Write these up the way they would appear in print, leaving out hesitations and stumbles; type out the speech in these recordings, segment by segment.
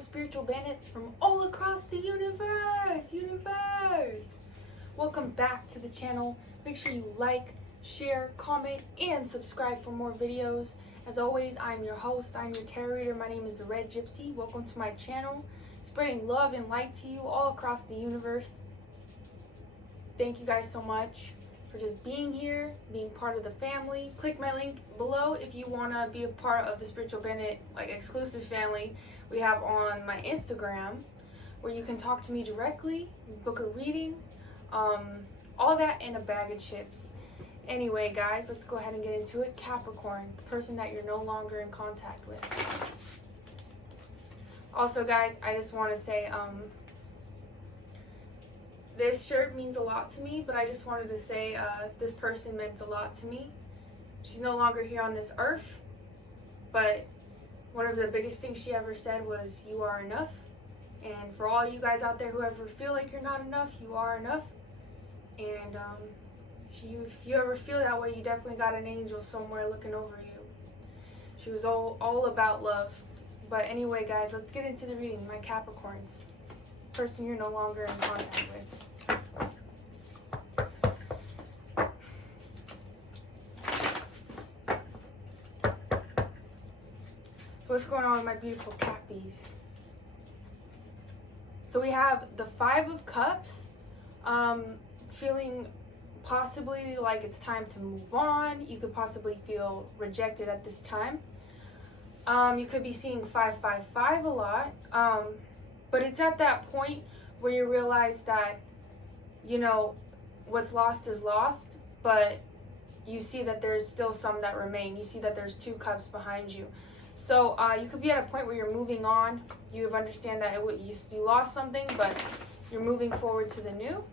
spiritual bandits from all across the universe. Welcome back to the channel. Make sure you like, share, comment, and subscribe for more videos. As always, I'm your host, I'm your tarot reader. My name is the Red Gypsy. Welcome to my channel, spreading love and light to you all across the universe. Thank you guys so much for just being here, being part of the family. Click my link below if you want to be a part of the Spiritual Bandit exclusive family we have on my Instagram, where you can talk to me directly, book a reading, all that in a bag of chips. Anyway, guys, let's go ahead and get into it. Capricorn, the person that you're no longer in contact with. Also, guys, I just want to say, this shirt means a lot to me, but I just wanted to say this person meant a lot to me. She's no longer here on this earth, but one of the biggest things she ever said was, "You are enough." And for all you guys out there who ever feel like you're not enough, you are enough. And if you ever feel that way, you definitely got an angel somewhere looking over you. She was all about love. But anyway, guys, let's get into the reading. My Capricorns, person you're no longer in contact with. So what's going on with my beautiful Cappies? So we have the Five of Cups, feeling possibly like it's time to move on. You could possibly feel rejected at this time. You could be seeing 555 a lot, but it's at that point where you realize that, you know, what's lost is lost, but you see that there's still some that remain. You see that there's two cups behind you. So you could be at a point where you're moving on. You understand that you lost something, but you're moving forward to the new.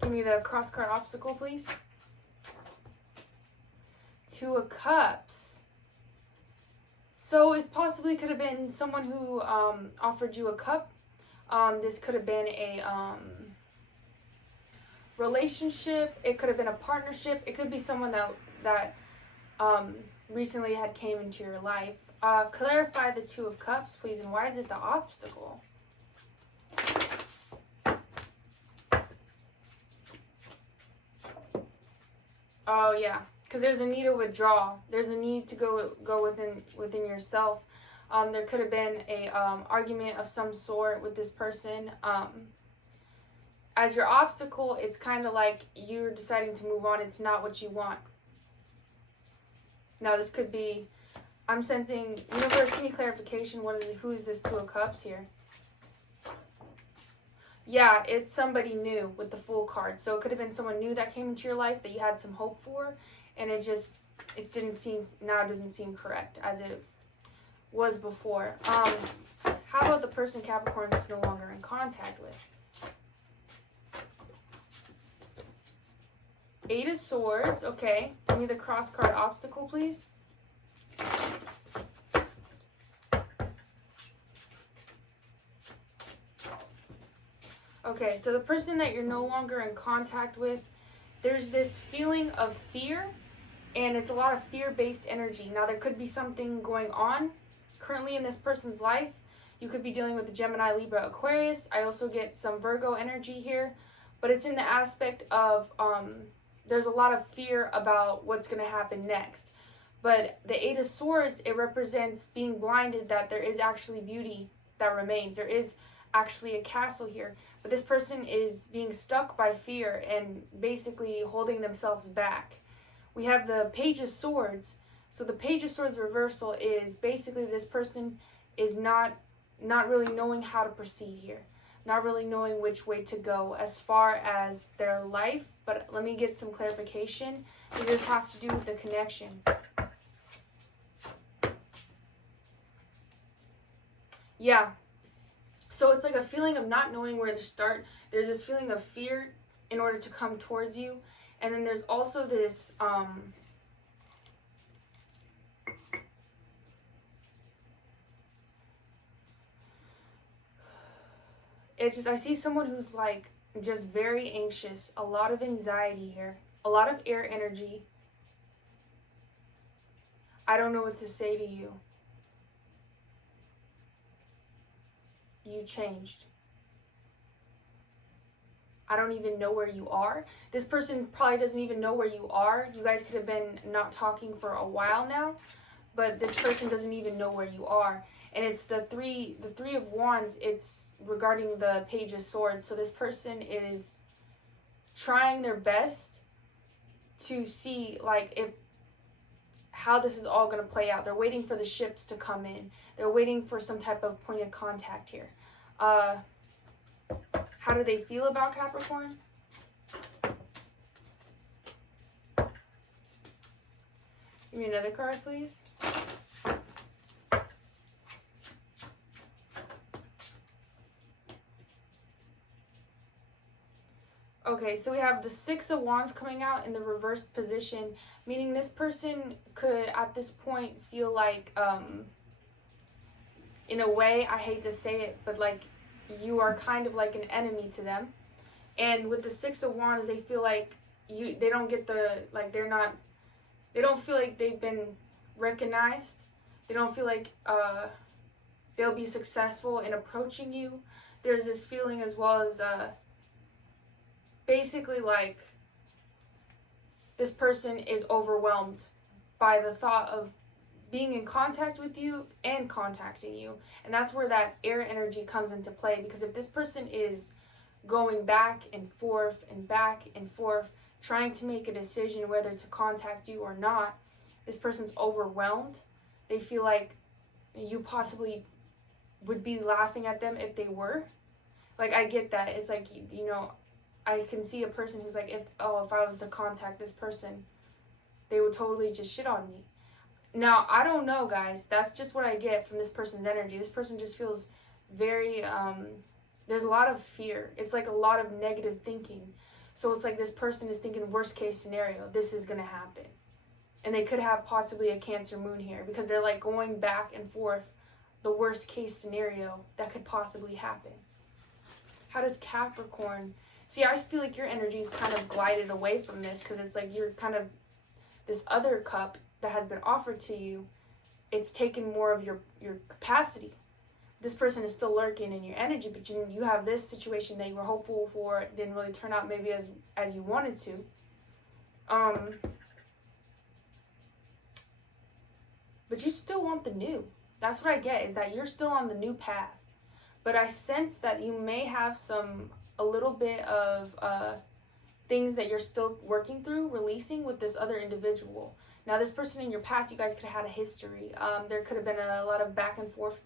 Give me the cross card obstacle, please. Two of Cups. So it possibly could have been someone who offered you a cup. This could have been a relationship. It could have been a partnership. It could be someone that recently had came into your life. Clarify the Two of Cups, please, and why is it the obstacle? Oh yeah, because there's a need to withdraw. There's a need to go within yourself. There could have been a argument of some sort with this person. As your obstacle, it's kind of like you're deciding to move on. It's not what you want. Now this could be, I'm sensing, universe, give me clarification. Who's this Two of Cups here? Yeah, it's somebody new with the Fool card. So it could have been someone new that came into your life that you had some hope for, and it doesn't seem correct as it was before. How about the person Capricorn is no longer in contact with? Eight of Swords, okay. Give me the cross card obstacle, please. Okay, so the person that you're no longer in contact with, there's this feeling of fear, and it's a lot of fear-based energy. Now, there could be something going on currently in this person's life. You could be dealing with the Gemini, Libra, Aquarius. I also get some Virgo energy here, but it's in the aspect of there's a lot of fear about what's going to happen next. But the Eight of Swords, it represents being blinded that there is actually beauty that remains. There is actually a castle here, but this person is being stuck by fear and basically holding themselves back. We have the Page of Swords. So the Page of Swords reversal is basically this person is not really knowing how to proceed here, not really knowing which way to go as far as their life. But let me get some clarification. Does this have to do with the connection? Yeah. So it's like a feeling of not knowing where to start. There's this feeling of fear in order to come towards you. And then there's also this it's just, I see someone who's like just very anxious, a lot of anxiety here, a lot of air energy. I don't know what to say to you. you changed. I don't even know where you are. This person probably doesn't even know where you are. You guys could have been not talking for a while now, but this person doesn't even know where you are. And it's the three of wands. It's regarding the page of swords. So this person is trying their best to see like if how this is all going to play out. They're waiting for the ships to come in. They're waiting for some type of point of contact here. How do they feel about Capricorn? Give me another card, please. Okay, so we have the Six of Wands coming out in the reversed position, meaning this person could, at this point, feel like, in a way, I hate to say it, but like, you are kind of like an enemy to them. And with the Six of Wands, they feel like they don't get the, like, they don't feel like they've been recognized. They don't feel like they'll be successful in approaching you. There's this feeling as well as basically like this person is overwhelmed by the thought of being in contact with you and contacting you. And that's where that air energy comes into play, because if this person is going back and forth, trying to make a decision whether to contact you or not, this person's overwhelmed. They feel like you possibly would be laughing at them if they were. Like, I get that. It's like, you know, I can see a person who's like, if I was to contact this person, they would totally just shit on me. Now, I don't know, guys. That's just what I get from this person's energy. This person just feels very, there's a lot of fear. It's like a lot of negative thinking. So it's like this person is thinking worst case scenario, this is going to happen. And they could have possibly a Cancer moon here because they're like going back and forth the worst case scenario that could possibly happen. How does Capricorn... See, I feel like your energy is kind of glided away from this because it's like you're kind of... This other cup that has been offered to you, it's taken more of your capacity. This person is still lurking in your energy, but you have this situation that you were hopeful for. It didn't really turn out maybe as you wanted to. But you still want the new. That's what I get, is that you're still on the new path. But I sense that you may have a little bit of things that you're still working through, releasing with this other individual. Now, this person in your past, you guys could have had a history. There could have been a lot of back and forth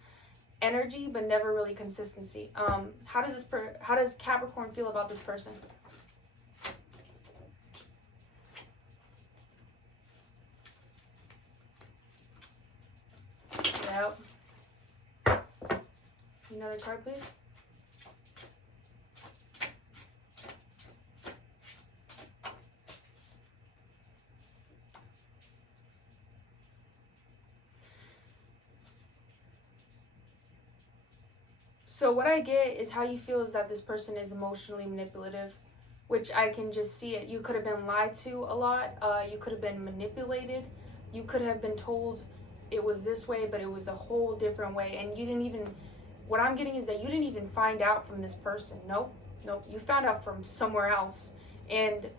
energy, but never really consistency. How does Capricorn feel about this person? Get out. Another card, please. So what I get is how you feel is that this person is emotionally manipulative, which I can just see it. You could have been lied to a lot. You could have been manipulated. You could have been told it was this way, but it was a whole different way. And you didn't even, what I'm getting is that you didn't even find out from this person. Nope. You found out from somewhere else. And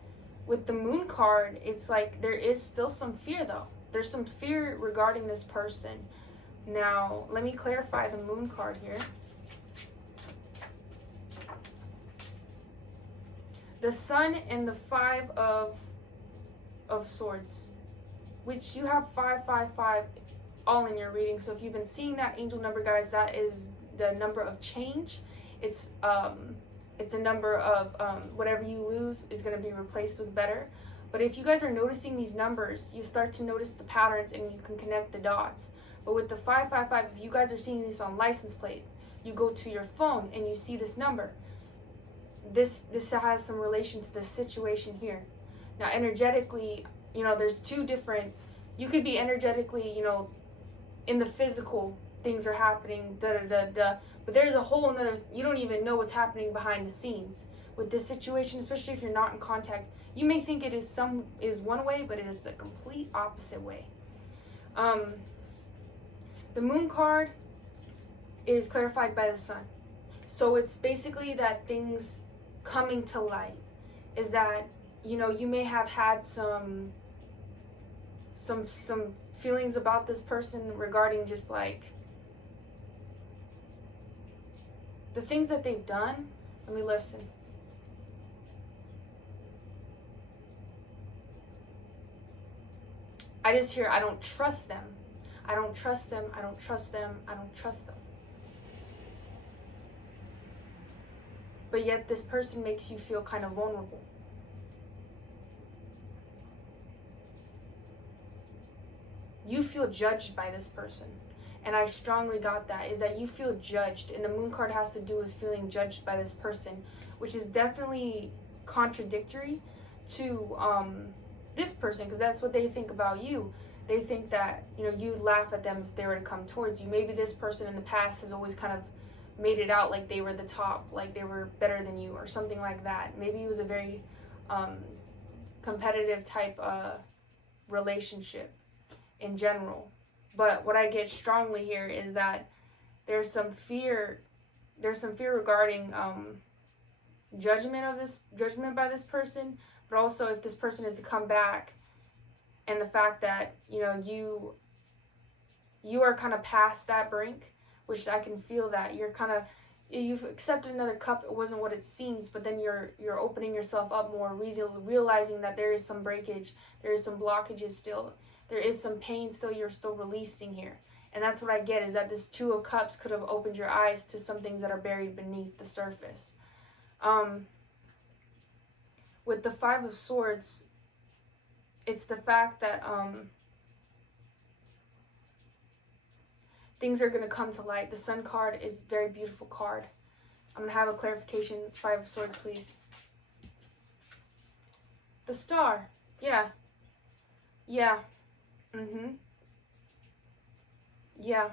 with the Moon card, it's like there is still some fear though. There's some fear regarding this person. Now, let me clarify the Moon card here. The Sun and the Five of Swords, which you have 555 all in your reading. So if you've been seeing that angel number, guys, that is the number of change. It's a number of whatever you lose is going to be replaced with better. But if you guys are noticing these numbers, you start to notice the patterns and you can connect the dots. But with the 555, if you guys are seeing this on license plate, you go to your phone and you see this number. This has some relation to this situation here. Now, energetically, you know, there's two different, you could be energetically, you know, in the physical, things are happening, but there's a whole another, you don't even know what's happening behind the scenes with this situation, especially if you're not in contact. You may think it is one way, but it is the complete opposite way. The Moon card is clarified by the Sun. So it's basically that things coming to light is that, you know, you may have had some feelings about this person regarding just like the things that they've done. Let me listen. I just hear, I don't trust them. I don't trust them. I don't trust them. I don't trust them. But yet this person makes you feel kind of vulnerable. You feel judged by this person. And I strongly got that, is that you feel judged. And the moon card has to do with feeling judged by this person, which is definitely contradictory to this person, because that's what they think about you. They think that, you know, you laugh at them if they were to come towards you. Maybe this person in the past has always kind of made it out like they were the top, like they were better than you or something like that. Maybe it was a very competitive type relationship in general. But what I get strongly here is that there's some fear regarding judgment by this person, but also if this person is to come back, and the fact that, you know, you are kind of past that brink, which I can feel that you've accepted another cup. It wasn't what it seems, but then you're opening yourself up more, realizing that there is some breakage, there is some blockages still, there is some pain still you're still releasing here. And that's what I get, is that this Two of Cups could have opened your eyes to some things that are buried beneath the surface. With the Five of Swords, it's the fact that things are going to come to light. The Sun card is a very beautiful card. I'm going to have a clarification. Five of Swords, please. The Star. Yeah. Yeah. Yeah.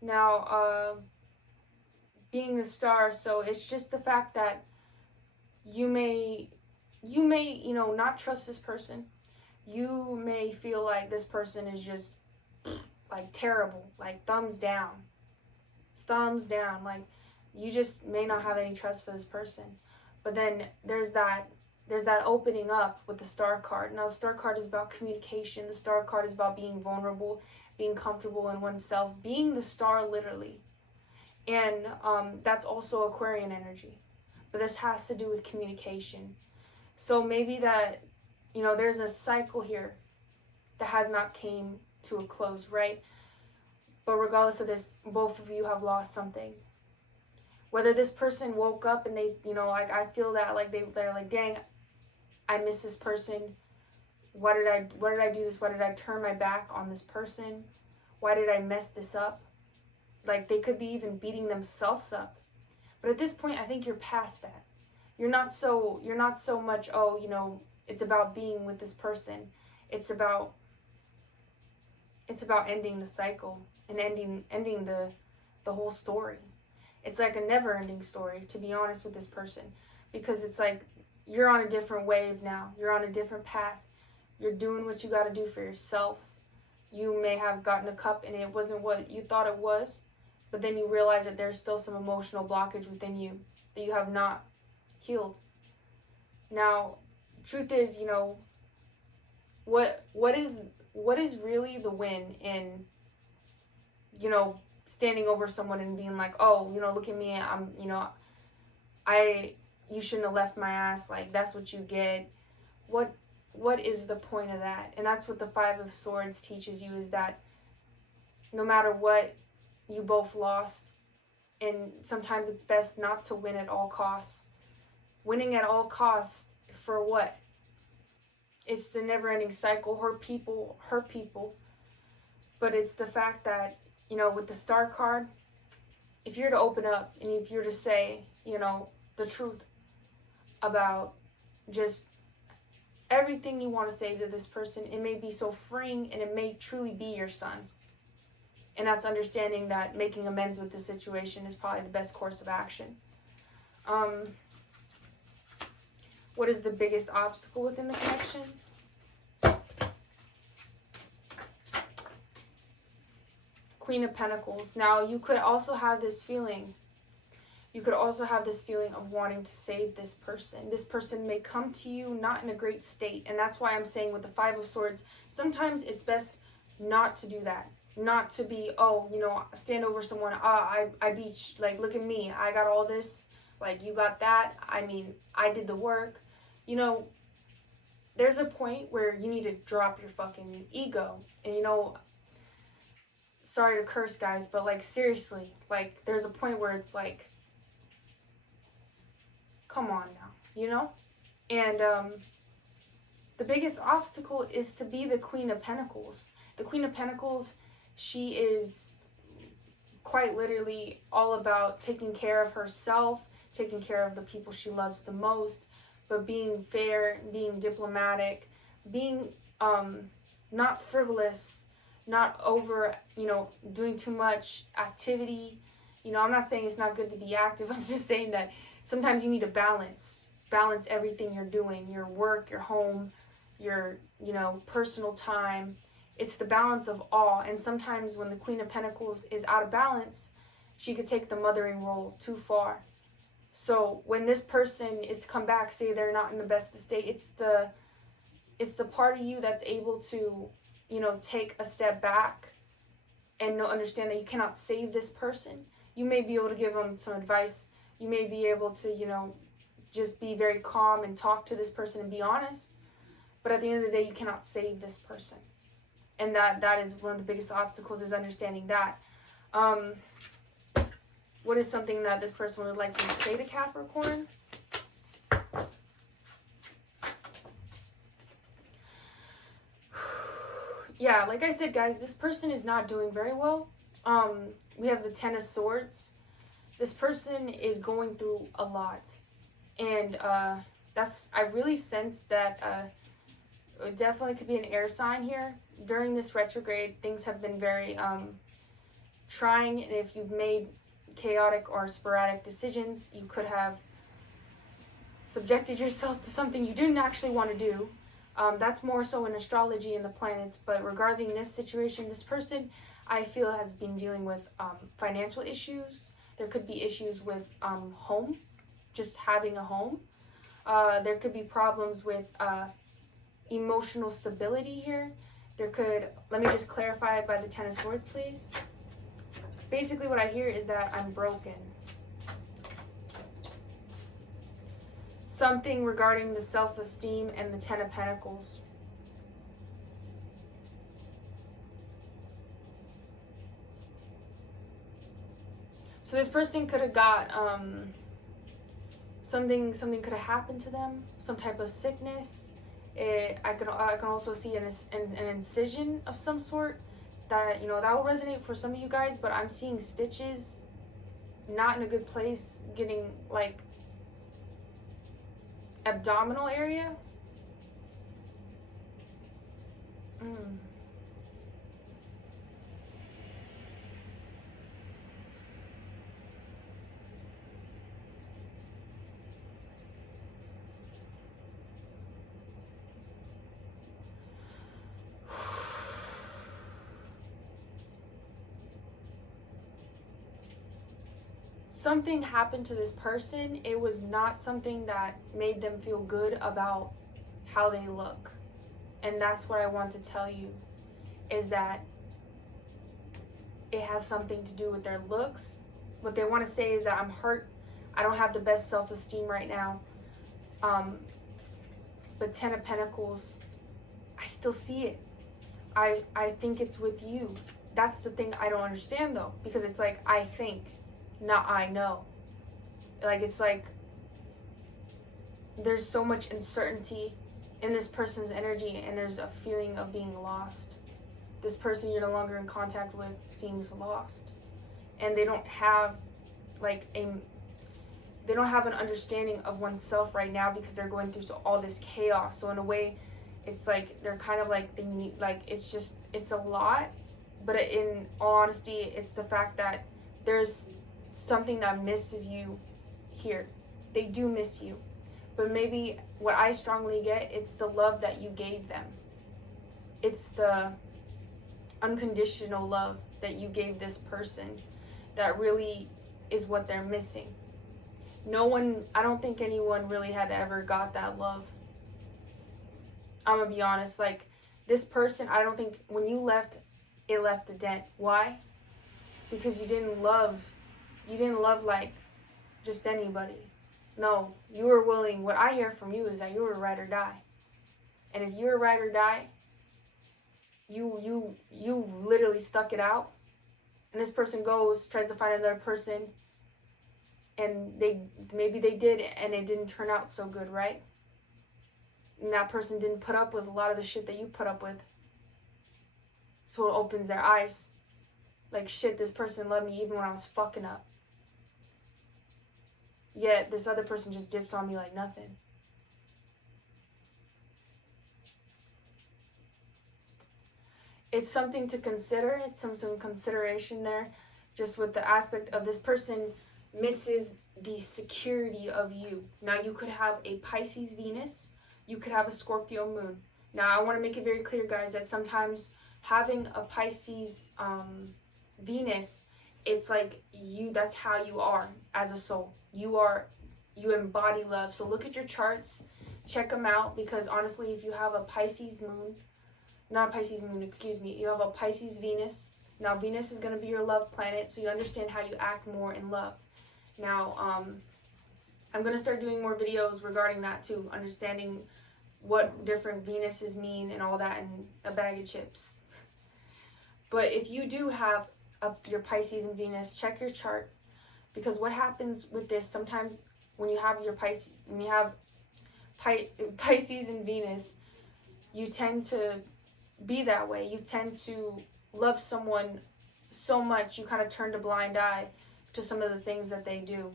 Now, being the Star, so it's just the fact that you may, you know, not trust this person. You may feel like this person is just like terrible, like thumbs down, like you just may not have any trust for this person. But then there's that opening up with the Star card. Now the Star card is about communication. The Star card is about being vulnerable, being comfortable in oneself, being the star literally. And that's also Aquarian energy. But this has to do with communication. So maybe that, you know, there's a cycle here that has not came to a close, right? But regardless of this, both of you have lost something. Whether this person woke up and they, you know, like I feel that like they're like, dang, I miss this person. Why did I do this? Why did I turn my back on this person? Why did I mess this up? Like they could be even beating themselves up. But at this point, I think you're past that. You're not so much, oh, you know, it's about being with this person. It's about ending the cycle and ending the whole story. It's like a never-ending story, to be honest, with this person, because it's like you're on a different wave now. You're on a different path. You're doing what you got to do for yourself. You may have gotten a cup and it wasn't what you thought it was, but then you realize that there's still some emotional blockage within you that you have not healed. Now, truth is, you know, what is really the win in, you know, standing over someone and being like, oh, you know, look at me, I'm, you know, you shouldn't have left my ass, like that's what you get. What is the point of that? And that's what the Five of Swords teaches you, is that no matter what, you both lost, and sometimes it's best not to win at all costs. Winning at all costs for what? It's the never-ending cycle. Hurt people. But it's the fact that, you know, with the Star card, if you're to open up and if you're to say, you know, the truth about just everything you want to say to this person, it may be so freeing and it may truly be your son. And that's understanding that making amends with the situation is probably the best course of action. What is the biggest obstacle within the connection? Queen of Pentacles. Now, you could also have this feeling. You could also have this feeling of wanting to save this person. This person may come to you not in a great state. And that's why I'm saying with the Five of Swords, sometimes it's best not to do that. Not to be, oh, you know, stand over someone. I beat you. Like, look at me. I got all this. Like, you got that. I mean, I did the work. You know, there's a point where you need to drop your fucking ego. And, you know, sorry to curse, guys, but, like, seriously. Like, there's a point where it's like, come on now, you know? And the biggest obstacle is to be the Queen of Pentacles. The Queen of Pentacles, she is quite literally all about taking care of herself, taking care of the people she loves the most, but being fair, being diplomatic, being not frivolous, not over, you know, doing too much activity. You know, I'm not saying it's not good to be active. I'm just saying that sometimes you need to balance everything you're doing, your work, your home, your, you know, personal time. It's the balance of all. And sometimes when the Queen of Pentacles is out of balance, she could take the mothering role too far. So when this person is to come back, say they're not in the best state, it's the part of you that's able to, you know, take a step back and understand that you cannot save this person. You may be able to give them some advice. You may be able to, you know, just be very calm and talk to this person and be honest. But at the end of the day, you cannot save this person. And that is one of the biggest obstacles, is understanding that. What is something that this person would like to say to Capricorn? Yeah, like I said, guys, this person is not doing very well. We have the Ten of Swords. This person is going through a lot. And I really sense that it definitely could be an air sign here. During this retrograde, things have been very trying. And if you've made chaotic or sporadic decisions, you could have subjected yourself to something you didn't actually want to do. That's more so in astrology and the planets. But regarding this situation, this person, I feel, has been dealing with financial issues. There could be issues with home, just having a home. There could be problems with emotional stability here. Let me just clarify it by the Ten of Swords, please. Basically what I hear is that I'm broken. Something regarding the self-esteem and the Ten of Pentacles. So this person could have got something could have happened to them, some type of sickness. I can also see an incision of some sort that, you know, that will resonate for some of you guys, but I'm seeing stitches not in a good place, getting like abdominal area. Something happened to this person. It was not something that made them feel good about how they look. And that's what I want to tell you, is that it has something to do with their looks. What they want to say is that I'm hurt. I don't have the best self-esteem right now. But Ten of Pentacles, I still see it. I think it's with you. That's the thing I don't understand, though, because it's like, I think, not I know. Like, it's like there's so much uncertainty in this person's energy, and there's a feeling of being lost. This person you're no longer in contact with seems lost, and they don't have like they don't have an understanding of oneself right now, because they're going through all this chaos. So in a way, it's like they're kind of like, they need, like, it's a lot. But in all honesty, it's the fact that there's something that misses you here. They do miss you. But maybe what I strongly get, it's the love that you gave them. It's the unconditional love that you gave this person that really is what they're missing. No one, I don't think anyone really had ever got that love. I'm gonna be honest, like, this person, I don't think when you left, it left a dent. Why? Because you didn't love like just anybody. No, you were willing. What I hear from you is that you were ride or die. And if you're ride or die, you literally stuck it out. And this person goes, tries to find another person, and maybe they did, and it didn't turn out so good, right? And that person didn't put up with a lot of the shit that you put up with. So it opens their eyes. Like, shit, this person loved me even when I was fucking up. Yet this other person just dips on me like nothing. It's something to consider. It's some consideration there, just with the aspect of this person misses the security of you. Now, you could have a Pisces Venus. You could have a Scorpio moon. Now, I want to make it very clear, guys, that sometimes having a Pisces Venus, it's like that's how you are as a soul. You embody love. So look at your charts, check them out, because honestly, if you have a Pisces moon, not a Pisces moon, excuse me, you have a Pisces Venus. Now, Venus is going to be your love planet, so you understand how you act more in love. Now, I'm going to start doing more videos regarding that too, understanding what different Venuses mean and all that, and a bag of chips. But if you do have your Pisces and Venus, check your chart, because what happens with this, sometimes when you have your Pisces and Venus, you tend to be that way. You tend to love someone so much, you kind of turn a blind eye to some of the things that they do.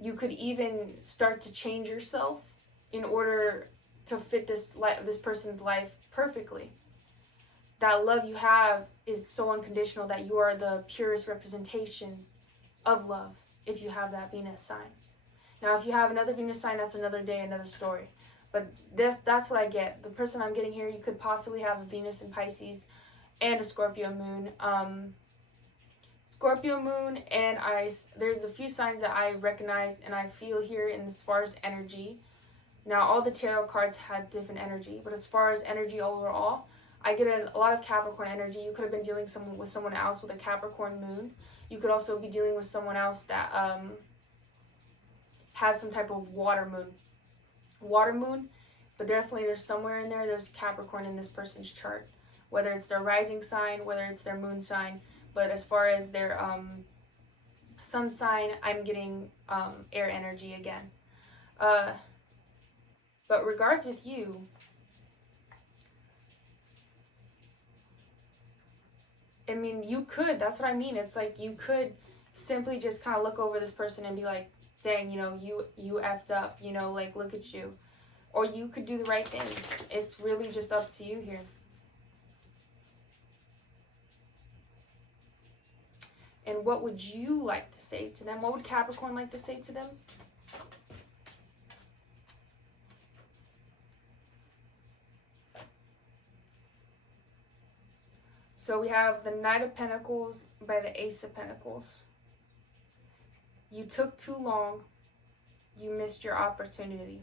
You could even start to change yourself in order to fit this person's life perfectly. That love you have is so unconditional that you are the purest representation of love if you have that Venus sign. Now, if you have another Venus sign, that's another day, another story. But that's what I get. The person I'm getting here, you could possibly have a Venus in Pisces and a Scorpio moon. Scorpio moon and there's a few signs that I recognize and I feel here in as far as energy. Now, all the tarot cards had different energy, but as far as energy overall, I get a lot of Capricorn energy. You could have been dealing with someone else with a Capricorn moon. You could also be dealing with someone else that has some type of water moon, but definitely there's somewhere in there's Capricorn in this person's chart, whether it's their rising sign, whether it's their moon sign. But as far as their sun sign, I'm getting air energy again. But regards with you, I mean, you could, that's what I mean. It's like you could simply just kind of look over this person and be like, dang, you effed up, like, look at you. Or you could do the right thing. It's really just up to you here. And what would you like to say to them? What would Capricorn like to say to them? So we have the Knight of Pentacles by the Ace of Pentacles. You took too long. You missed your opportunity.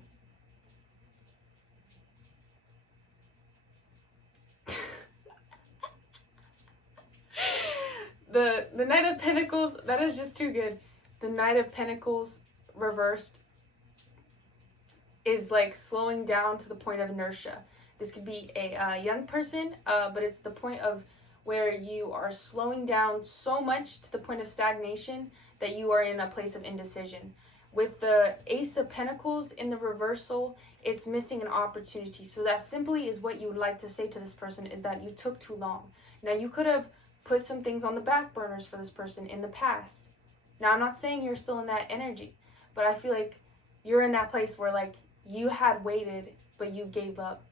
The Knight of Pentacles, that is just too good. The Knight of Pentacles reversed is like slowing down to the point of inertia. This could be a young person, but it's the point of where you are slowing down so much to the point of stagnation that you are in a place of indecision. With the Ace of Pentacles in the reversal, it's missing an opportunity. So that simply is what you would like to say to this person, is that you took too long. Now, you could have put some things on the back burners for this person in the past. Now, I'm not saying you're still in that energy, but I feel like you're in that place where, like, you had waited, but you gave up.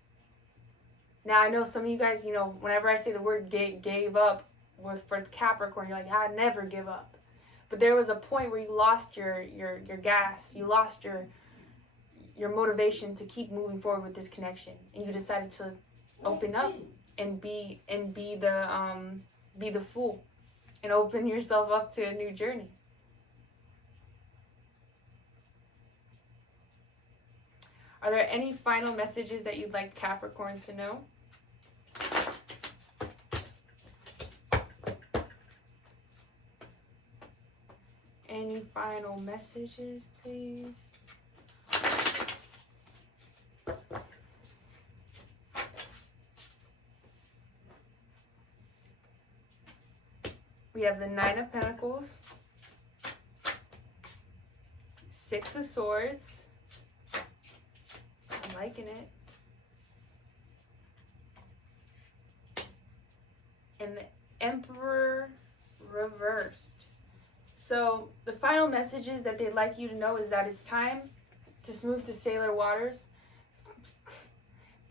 Now, I know some of you guys, whenever I say the word gave up for Capricorn, you're like, I never give up. But there was a point where you lost your gas, you lost your motivation to keep moving forward with this connection, and you decided to open up. and be the fool and open yourself up to a new journey. Are there any final messages that you'd like Capricorn to know? Any final messages, please? We have the Nine of Pentacles, Six of Swords. I'm liking it. And the Emperor reversed. So the final messages that they'd like you to know is that it's time to move to sailor waters,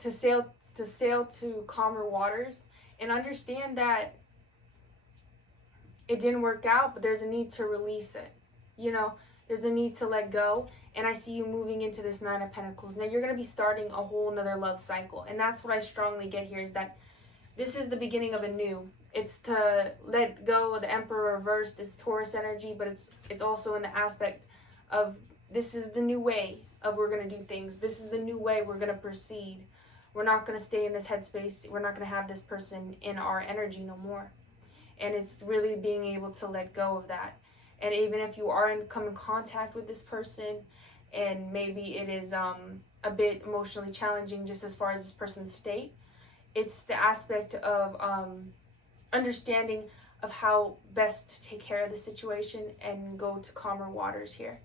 to sail to calmer waters, and understand that it didn't work out, but there's a need to release it. You know, there's a need to let go. And I see you moving into this Nine of Pentacles. Now you're going to be starting a whole nother love cycle. And that's what I strongly get here, is that this is the beginning of a new. It's to let go of the Emperor reverse, this Taurus energy, but it's also in the aspect of this is the new way of we're going to do things. This is the new way we're going to proceed. We're not going to stay in this headspace. We're not going to have this person in our energy no more. And it's really being able to let go of that. And even if you are come in contact with this person, and maybe it is a bit emotionally challenging just as far as this person's state, it's the aspect of understanding of how best to take care of the situation and go to calmer waters here.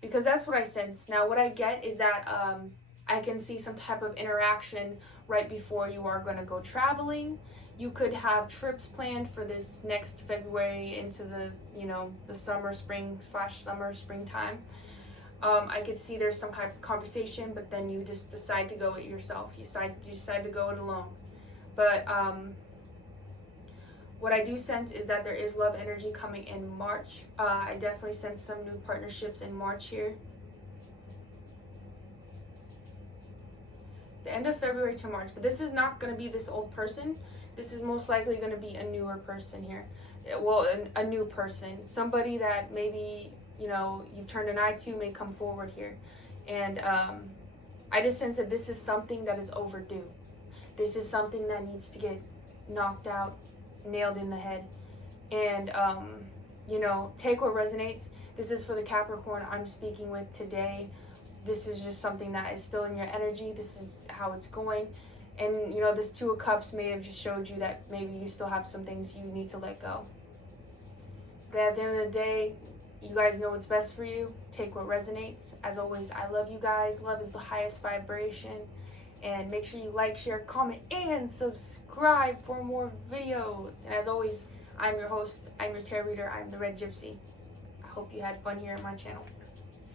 Because that's what I sense. Now, what I get is that I can see some type of interaction right before you are going to go traveling. You could have trips planned for this next February into the, the summer, springtime. I could see there's some kind of conversation, but then you just decide to go it yourself. You decide to go it alone. But what I do sense is that there is love energy coming in March. I definitely sense some new partnerships in March here. The end of February to March. But this is not going to be this old person. This is most likely going to be a newer person here. Well, a new person. Somebody that maybe, you've turned an eye to may come forward here. And I just sense that this is something that is overdue. This is something that needs to get knocked out, nailed in the head. And, take what resonates. This is for the Capricorn I'm speaking with today. This is just something that is still in your energy. This is how it's going. And, this Two of Cups may have just showed you that maybe you still have some things you need to let go. But at the end of the day, you guys know what's best for you. Take what resonates. As always, I love you guys. Love is the highest vibration. And make sure you like, share, comment, and subscribe for more videos. And as always, I'm your host. I'm your tarot reader. I'm the Red Gypsy. I hope you had fun here on my channel.